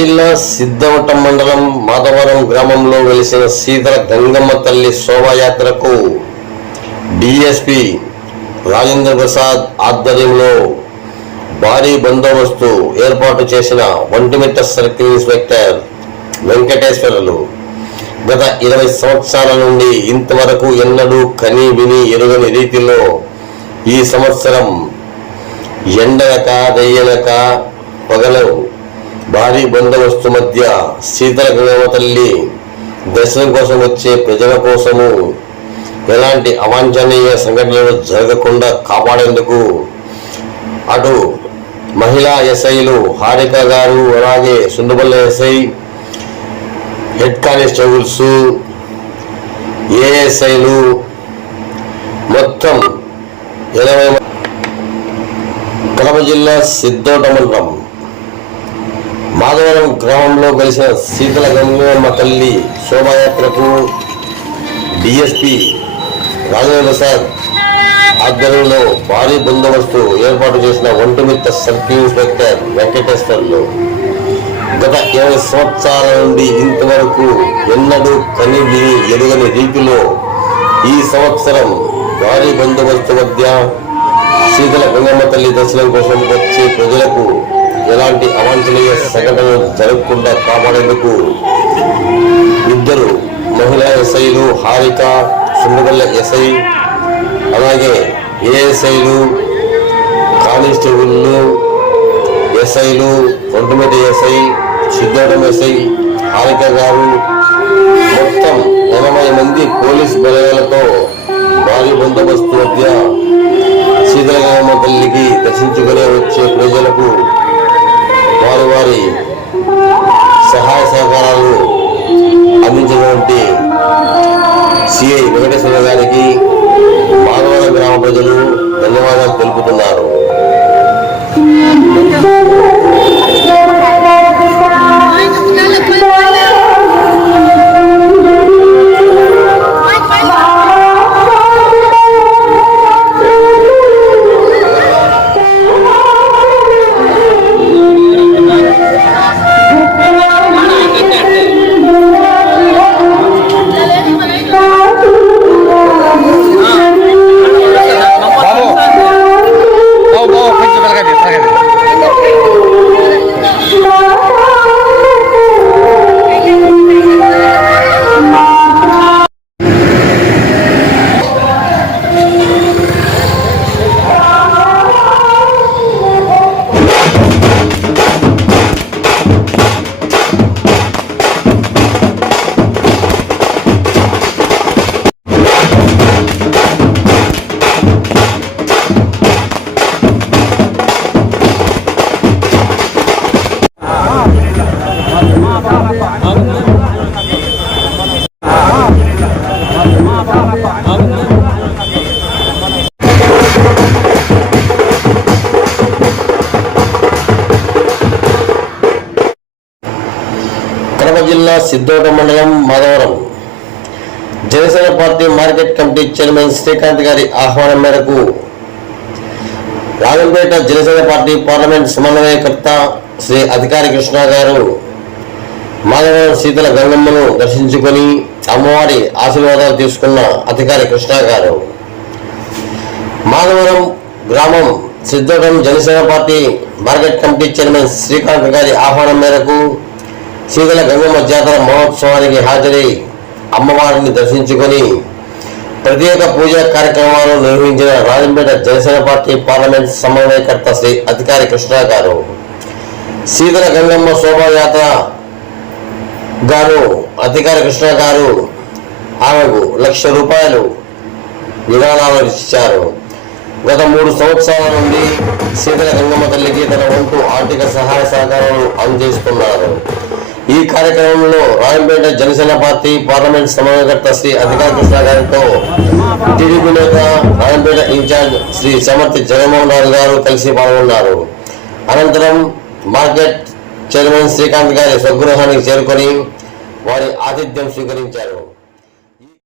జిల్లా సిద్ధవటం మండలం మాధవరం గ్రామంలో వెలిసిన శీతల గంగమ్మ తల్లి శోభాయాత్రకు డిఎస్పి రాజేంద్ర ప్రసాద్ ఆధ్వర్యంలో భారీ బందోబస్తు ఏర్పాటు చేసిన ఒంటిమిట్ట సర్కిల్ ఇన్స్పెక్టర్ వెంకటేశ్వర్లు గత 20 సంవత్సరాల నుండి ఇంతవరకు ఎన్నడూ కని విని ఎరుగని రీతిలో ఈ సంవత్సరం ఎండలక దయ్యలక పగలు భారీ బందోబస్తు మధ్య శీతల గంగమ్మ తల్లి దర్శనం కోసం వచ్చే ప్రజల కోసము ఎలాంటి అవాంఛనీయ సంఘటనలు జరగకుండా కాపాడేందుకు అటు మహిళా ఎస్ఐలు హారిక గారు, అలాగే సుందబల్ల ఎస్ఐ, హెడ్ కానిస్టేబుల్స్, ఏఎస్ఐలు మొత్తం 20 కడప జిల్లా సిద్ధవటం మండలం మాధవరం గ్రామంలో కలిసిన శీతల గంగమ్మ తల్లి శోభాయాత్రకు డిఎస్పి రాజేంద్ర ప్రసాద్ ఆధ్వర్యంలో భారీ బందోబస్తు ఏర్పాటు చేసిన ఒంటిమిట్ట సర్కిల్ ఇన్స్పెక్టర్ వెంకటేశ్వర్లు గత 20 సంవత్సరాల నుండి ఇంతవరకు ఎన్నడూ కని విని ఎరుగని రీతిలో ఈ సంవత్సరం భారీ బందోబస్తు మధ్య శీతల గంగమ్మ తల్లి దర్శనం కోసం వచ్చే ప్రజలకు ఎలాంటి అవాంఛనీయ సంఘటనలు జరగకుండా కాపాడేందుకు 2 మహిళా ఎస్ఐలు హారిక, సుందబల్ల ఎస్ఐ, అలాగే ఏఎస్ఐలు, కానిస్టేబుల్లు, ఎస్ఐలు, ఒంటిమిట్ట ఎస్ఐ, సిద్ధవటం ఎస్ఐ, హారిక గారు మొత్తం 80 మంది పోలీస్ బలగాలతో భారీ బందోబస్తు మధ్య శీతల గంగమ్మ తల్లికి దర్శించుకునే వచ్చే ప్రజలకు వారి సహాయ సహకారాలు అందించినటువంటి సిఐ వెంకటేశ్వర గారికి మాధవరం గ్రామ ప్రజలు ధన్యవాదాలు తెలుపుతున్నారు. కడప జిల్లా సిద్ధవటం మండలం Madhavaram Janasena party market committee chairman Srikanth గారి ఆహ్వానం మేరకు రాజంపేట జనసేన పార్టీ పార్లమెంట్ సమన్వయకర్త శ్రీ అధికారి కృష్ణ గారు మాధవరం శీతల గంగమ్మను దర్శించుకొని అమ్మవారి ఆశీర్వాదాలు తీసుకున్న అధికారి కృష్ణ గారు మాధవరం గ్రామం Siddhavatam Janasena party market committee chairman Srikanth గారి ఆహ్వానం మేరకు శీతల గంగమ్మ జాతర మహోత్సవానికి హాజరై అమ్మవారిని దర్శించుకొని ప్రత్యేక పూజా కార్యక్రమాలు నిర్వహించిన రాజంపేట జనసేన పార్టీ పార్లమెంట్ సమన్వయకర్త శ్రీ అధికారి కృష్ణ గారు శీతల గంగమ్మ శోభాయాత్ర గారు అధికారి కృష్ణ గారు ఆమెకు ₹1,00,000 విరాళాలు ఇచ్చారు. గత 3 సంవత్సరాల నుండి శీతల గంగమ్మ తల్లికి తన వంతు ఆర్థిక సహాయ సహకారాలు అందజేస్తున్నారు. ఈ కార్యక్రమంలో రాజంపేట జనసేన పార్టీ పార్లమెంట్ సమన్వయకర్త శ్రీ అధికారి కృష్ణ గారితో టీడీపీ నేత రాజంపేట ఇన్ఛార్జ్ శ్రీ సమర్థి జగన్మోహన్ రావు గారు కలిసి పాల్గొన్నారు. అనంతరం మార్కెట్ చైర్మన్ శ్రీకాంత్ గారి స్వగృహానికి చేరుకొని వారి ఆతిథ్యం స్వీకరించారు.